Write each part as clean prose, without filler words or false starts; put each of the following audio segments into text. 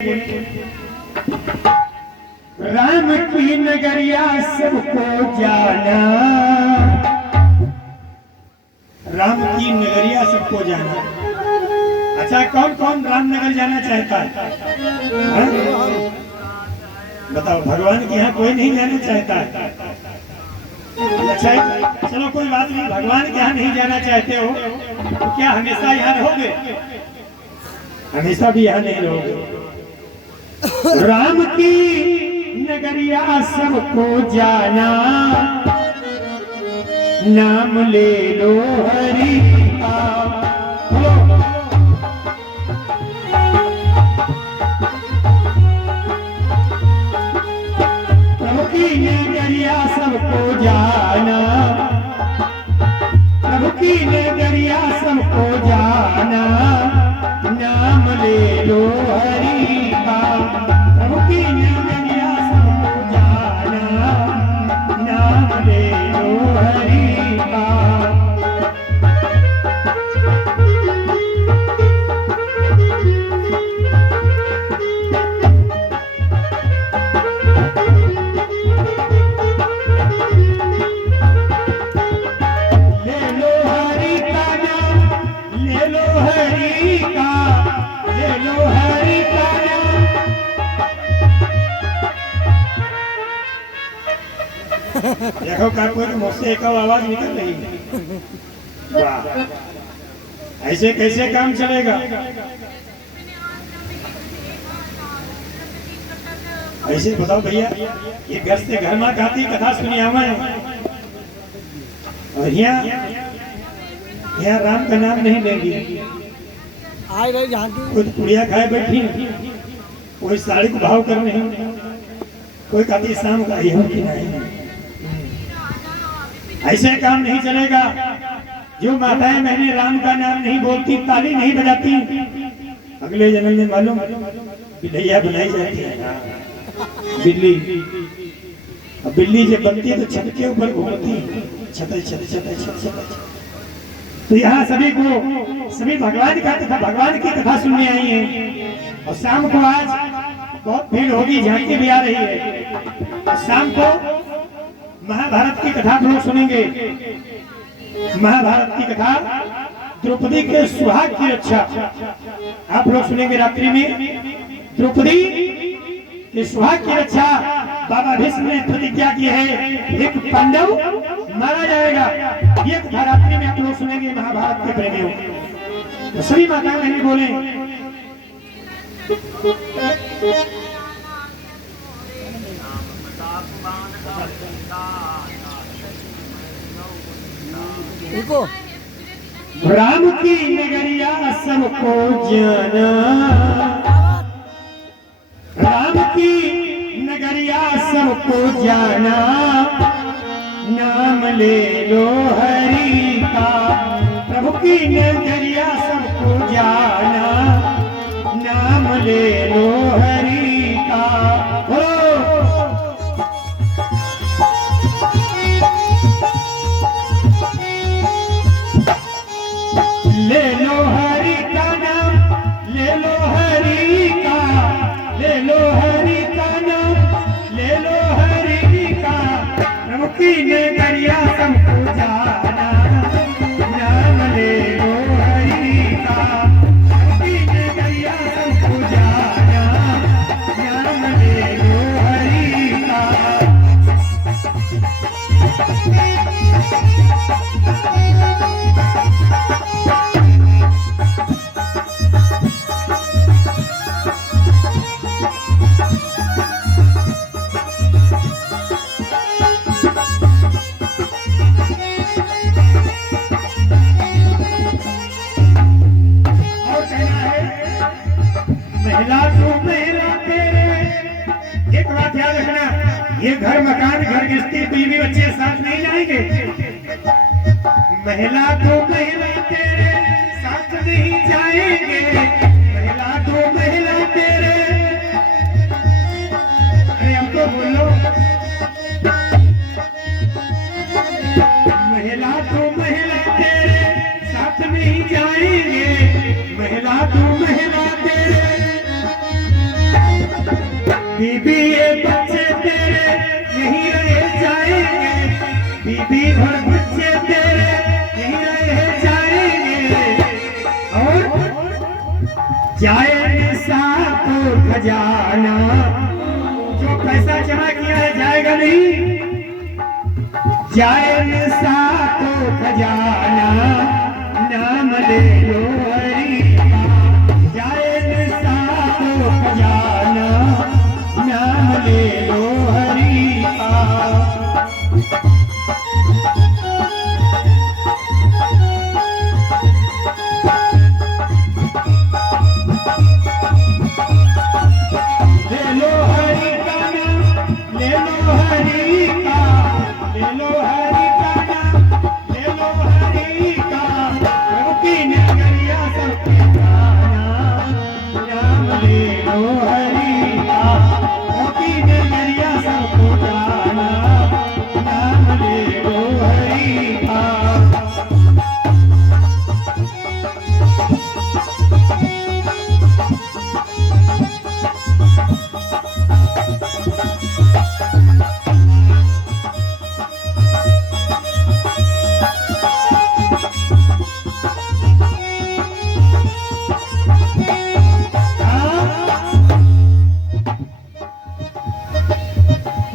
राम की नगरिया सबको जाना, राम की नगरिया सबको जाना। अच्छा, कौन कौन रामनगर जाना चाहता है? बताओ, भगवान के यहाँ कोई नहीं जाना चाहता है? अच्छा, चलो कोई बात नहीं, भगवान के यहाँ नहीं जाना चाहते हो तो क्या हमेशा यहाँ रहोगे? हमेशा भी यहाँ नहीं रहोगे। राम की नगरिया सबको जाना, नाम ले लो हरि का। प्रभु की नगरिया सबको जाना, प्रभु की नगरिया सबको जाना, नाम ले लो हरि का। प्रभु की नगरिया सबको जाना, नाम ले लो हरि का। ले लो हरि का नाम, ले लो हरि का, ले लो हरि का नाम। देखो काकों के मुंह से एक आवाज निकल रही है। वाह, ऐसे कैसे काम चलेगा? ऐसे बताओ भैया, ये घर से घर में खाती कथा सुनिया मैं, और यहाँ राम का नाम नहीं लेंगी। आए रहे जहाँ की कुछ पुड़िया खाए बैठी, कोई साड़ी को भाव कर नहीं, कोई कहती शाम का ही की नहीं। ऐसे काम नहीं चलेगा। जो माताएं मैंने राम का नाम नहीं बोलती, ताली नहीं बजाती, अगले जन्म में मालूम बिल्लियां बनाई जाती है। बिल्ली, अब बिल्ली जब बनती है तो छत के ऊपर घूमती है, छत छत छत छत छत। तो यहाँ सभी भगवान का कथा, भगवान की कथा सुनने आई हैं। और शाम को आज बहुत भीड़ होगी, झांकी भी आ रही है। और शाम को महाभारत की कथा आप लोग सुनेंगे। महाभारत की कथा, द्रौपदी के सुहाग की रक्षा आप लोग सुनेंगे। रात्रि में द्रौपदी के सुहाग की रक्षा बाबा भीष्म ने प्रतिज्ञा की है, एक पांडव मारा जाएगा। ये कथा रात्रि में आप लोग सुनेंगे महाभारत के प्रेमियों। तो सभी माताएं बहनें बोले, देखो राम की नगरिया सबको जाना, राम की नगरिया सबको जाना, नाम ले लो हरि का। प्रभु की नगरिया सबको जाना, नाम ले लो हरि का। ले लो हरि का नाम, ले लो हरि का, ले लो हरि का नाम, ले लो हरि का। प्रभु की नगरिया सबको जाना, नाम ले लो हरि का। प्रभु की नगरिया सबको जाना, नाम ले लो हरि का। महिला तो महिला तेरे, एक बात याद रखना, ये घर मकान घर गृहस्थी बीवी बच्चे साथ नहीं जाएंगे। महिला तो महिला तेरे साथ नहीं जाएंगे, महिला तो महिला तेरे। अरे हमको बोलो, महिला तो महिला तेरे साथ नहीं जाएंगे, महिला तो महिला तेरे। बीबी ये बच्चे तेरे यहीं रह जाएंगे, बीबी और बच्चे तेरे यहीं रह जाएंगे, और जाए निशा को खजाना, जो पैसा जमा किया है जाएगा नहीं, जाए निशा को खजाना, नाम ले लो हरि का, जाए निशा को खजाना, नाम ले लो हरि का। ले लो हरि का नाम, ले लो हरि का, ले लो हरि का नाम, ले लो हरि का, प्रभु की नगरिया सबके जाना, नाम ले लो हरि का, प्रभु की नगरिया सबको जाना, नाम ले लो हरि का।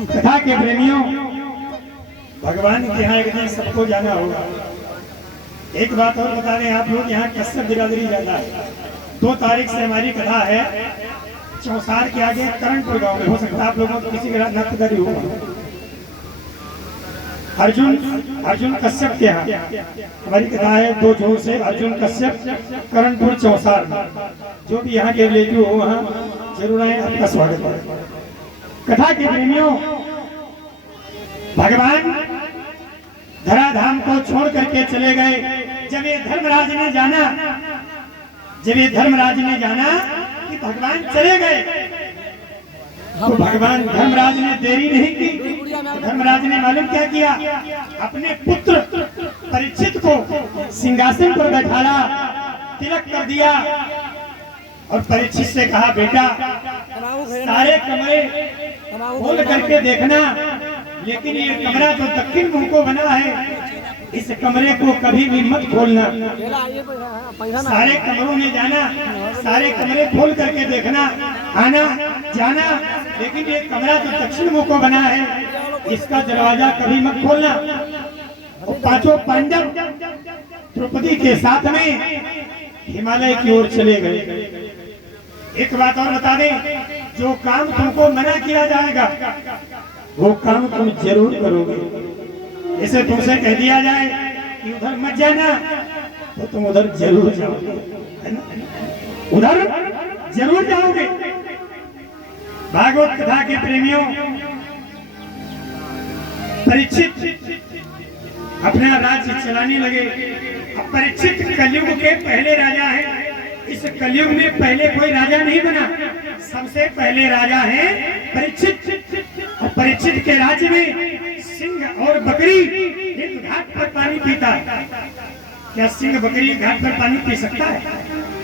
कथा के प्रेमियों, भगवान के यहाँ एक दिन सबको जाना होगा। एक बात और बता दें आप लोग, यहाँ कश्यप बिरादरी ज्यादा है। 2 तारीख से हमारी कथा है चौसार के आगे करणपुर गांव में। हो सकता है आप लोगों को किसी के नातेदारी होगा। अर्जुन कश्यप के यहाँ हमारी कथा है 2 जून से। अर्जुन कश्यप करणपुर चौसार में, जो भी यहाँ के रिलेटिव हो वहाँ जरूर आए, आपका स्वागत है। कथा के प्रेमियों, भगवान धराधाम को छोड़ करके चले गए। जब ये धर्मराज ने जाना कि भगवान चले गए, तो भगवान धर्मराज ने देरी नहीं की। धर्मराज ने मालूम क्या किया, अपने पुत्र परीक्षित को सिंहासन पर बैठाया, तिलक कर दिया और परीक्षित से कहा, बेटा सारे कमरे खोल करके देखना, लेकिन ये कमरा जो दक्षिण मुंह को बना है, इस कमरे को कभी भी मत खोलना। सारे कमरों में जाना, सारे कमरे खोल करके देखना, आना जाना, लेकिन ये कमरा जो दक्षिण मुंह को बना है, इसका दरवाजा कभी मत खोलना। और 5 पांडव द्रौपदी के साथ में हिमालय की ओर चले गए। एक बात और बता दें, जो काम तुमको मना किया जाएगा वो काम तुम जरूर करोगे। जैसे तुमसे कह दिया जाए कि उधर मत जाना, तो तुम उधर जरूर जाओगे, है ना? उधर जरूर जाओगे। भागवत कथा के प्रेमियों, परीक्षित अपना राज्य चलाने लगे। अब परीक्षित कलयुग के पहले राजा हैं। इस कलयुग में पहले कोई राजा नहीं बना, सबसे पहले राजा है परीक्षित। और परीक्षित के राज्य में सिंह और बकरी एक घाट पर पानी पीता है। क्या सिंह बकरी घाट पर पानी पी सकता है?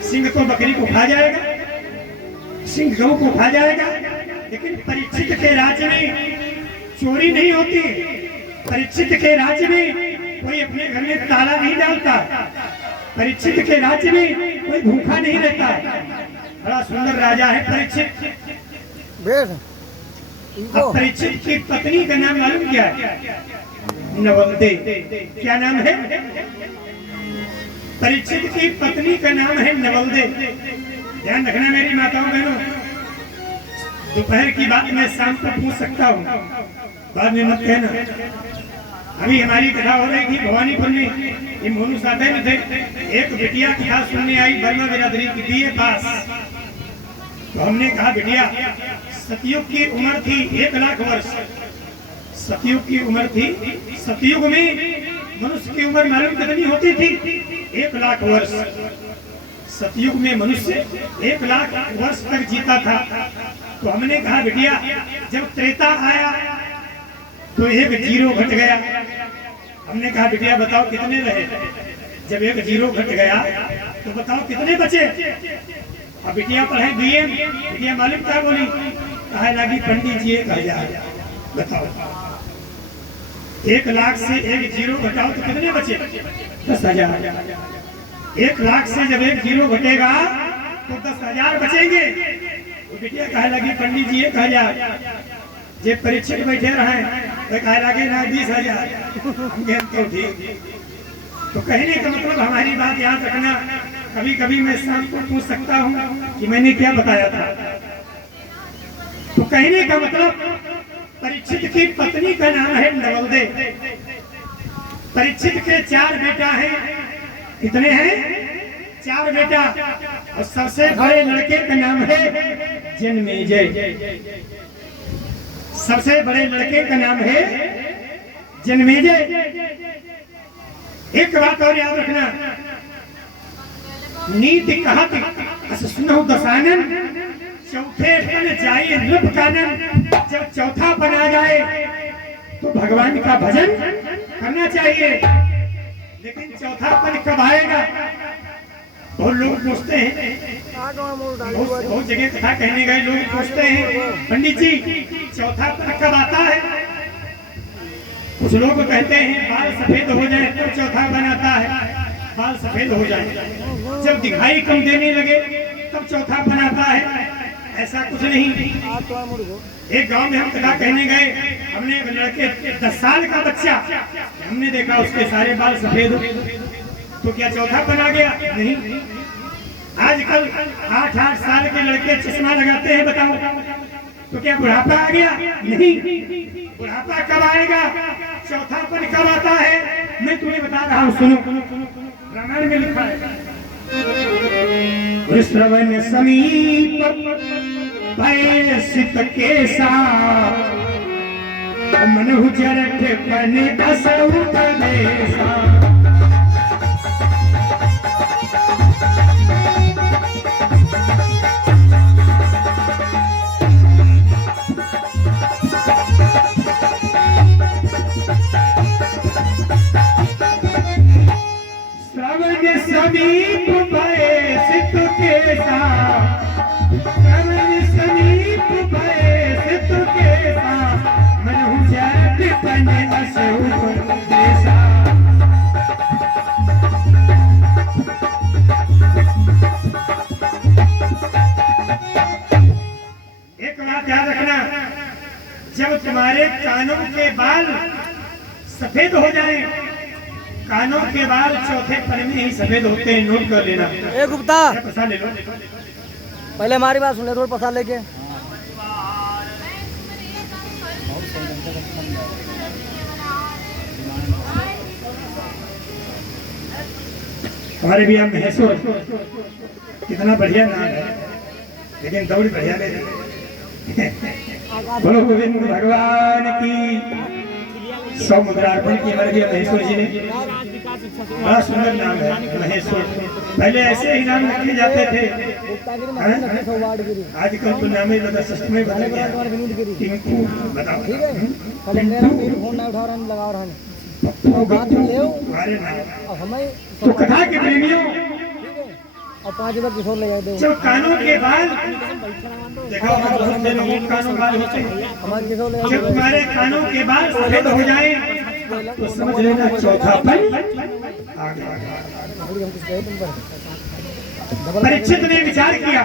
सिंह तो बकरी को खा जाएगा, सिंह गऊ को खा जाएगा। लेकिन परीक्षित के राज्य में चोरी नहीं होती। परीक्षित के राज्य में कोई अपने घर में ताला नहीं डालता। परीक्षित के राज्य में कोई भूखा नहीं रहता। बड़ा सुंदर राजा है परीक्षित। अब परीक्षित की पत्नी का नाम मालूम क्या है? नवलदे। क्या नाम है? परीक्षित की पत्नी का नाम है नवलदे। ध्यान रखना मेरी माताओं बहनों, दोपहर की बात मैं शाम तक पूछ सकता हूँ, बाद में मत कहना। अभी हमारी कथा हो रही थी भवानीपुर में, ये मोनू साधे में थे। एक बिटिया कथा सुनने आई बर्मा बिरादरी की बीए पास। तो हमने कहा बिटिया, सतयुग की उम्र थी 1 लाख वर्ष। सतयुग की उम्र थी। सतयुग में मनुष्य की उम्र मालूम कितनी होती थी? 1 लाख वर्ष। सतयुग में मनुष्य 1 लाख वर्ष तक जीता था। तो हमने कहा बिटिया, जब त्रेता आया तो 1 जीरो घट गया। हमने कहा बिटिया बताओ कितने रहे? जब 1 जीरो घट गया तो बताओ कितने बचे? अब बिटिया पढ़े बीए, बिटिया मालूम क्या बोली? कहे लगी पंडित जी 1000 बताओ, 1 लाख से एक जीरो घटाओ तो कितने बचे? 10,000। 1 लाख से जब एक जीरो घटेगा तो 10,000 बचेंगे। वो बिटिया कहे लगी पंडित जी 1,000। जब परीक्षक बैठे रहे तो कहे लगे ना 20,000। हम कहते ठीक। तो कहने का मतलब हमारी बात याद रखना, कभी कभी मैं शाम को पूछ सकता हूँ कि मैंने क्या बताया था। तो कहने का मतलब परीक्षित की पत्नी का नाम है नवलदे। परीक्षित के 4 बेटा हैं। कितने हैं? 4 बेटा। और सबसे बड़े लड़के का नाम है जन्मेजय। सबसे बड़े लड़के का नाम है जन्मेजय। एक बात और याद रखना, नीति कहत सुनो दसानन, चौथे पन जाए नृप कानन। जब चौथा पन आ जाए तो भगवान का भजन करना चाहिए। लेकिन चौथा पन कब आएगा? बहुत लोग पूछते हैं, बहुत जगह कथा कहने गए लोग पूछते हैं पंडित जी चौथा पन कब आता है? कुछ लोग कहते हैं बाल सफेद हो जाए तो चौथा पन आता है। बाल सफेद हो जाए, जब दिखाई कम देने लगे तब चौथा पन आता है। ऐसा कुछ नहीं। एक गांव में हम कथा कहने गए, हमने एक लड़के 10 साल का बच्चा, हमने देखा उसके सारे बाल सफेद। तो क्या चौथा पन आ गया? नहीं। आजकल 8-8 साल के लड़के चश्मा लगाते हैं, बताओ तो क्या बुढ़ापा आ गया? नहीं। बुढ़ापा कब आएगा? चौथापन कब आता है? मैं तुम्हें बता रहा हूँ, सुनो। रामायण में लिखा है, श्रवण समीप भयसित केसा, मनहु जरठ पन असौ उपदेशा। समीप भयसित केसा, श्रवण समीप भयसित केसा, मनहु जरठ पन असौ उपदेशा। एक बात याद रखना, जब तुम्हारे कानों के बाल सफेद हो जाएं, कानों के बाल चौथे पन में ही सफेद होते हैं, नोट कर लेना। ए गुप्ता, पसा ले लो। पहले हमारी बात सुन ले, थोड़ा पसा लेके। हमारे भैया महेश्वर, कितना बढ़िया नाम है, लेकिन दौड़ बढ़िया ले रहे। बोलो गोविंद भगवान की। 100 मुद्रा अर्पण की हमारे भैया महेश्वर जी ने। बड़ा सुंदर नाम है महेश्वर। पहले ऐसे ही नाम रखे जाते थे, आजकल तो नाम ही बदल, सिस्टम ही बदल गया। टिंकू बताओ, तो कथा के प्रेमियों, और 5 बार किशोर ले जाए। जब कानों के बाल देखो, कानों बाल होते हैं, हमारे किशोर ले जब तुम्हारे कानों के बाल सफेद हो जाए तो समझ लेना चौथा पन आ गया। परीक्षित ने विचार किया,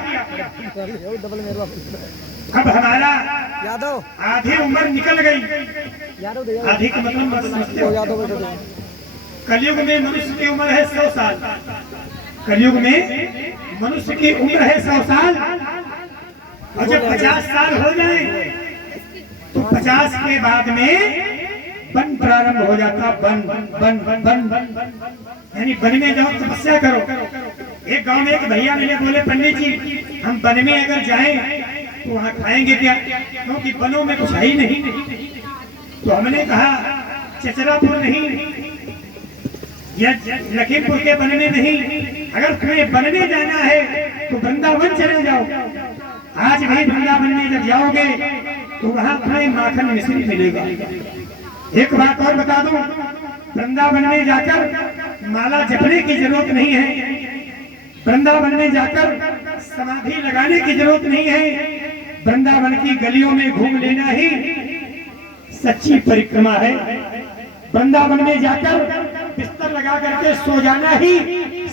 अब हमारा यादव आधी उम्र निकल गई। आधी का मतलब कलयुग में मनुष्य की उम्र है 100 साल। कलयुग में मनुष्य की उम्र है 100 साल। और जब 50 साल हो जाए तो 50 के बाद में वन प्रारंभ हो जाता। वन यानी वन में जाओ, तपस्या करो। एक गांव में एक भैया मिले, बोले पंडित जी हम वन में अगर जाएं तो वहाँ खाएंगे क्या, क्योंकि वनों में कुछ है ही नहीं। तो हमने कहा चचरापुर नहीं या लखीमपुर के वन में नहीं, अगर तुम्हें वन में जाना है तो वृंदावन चले जाओ। आज भी वृंदावन में जब जाओगे तो वहाँ तुम्हें माखन मिश्री मिलेगा। एक बात और बता दूं, वृंदावन में जाकर माला जपने की जरूरत नहीं है, वृंदावन में जाकर समाधि लगाने की जरूरत नहीं है। वृंदावन की गलियों में घूम लेना ही सच्ची परिक्रमा है। वृंदावन में जाकर बिस्तर लगा करके सो जाना ही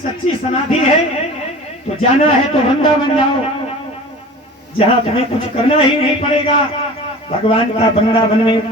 सच्ची समाधि है। तो जाना है तो वृंदावन जाओ, जहां तुम्हें कुछ करना ही नहीं पड़ेगा। भगवान का वृंदावन में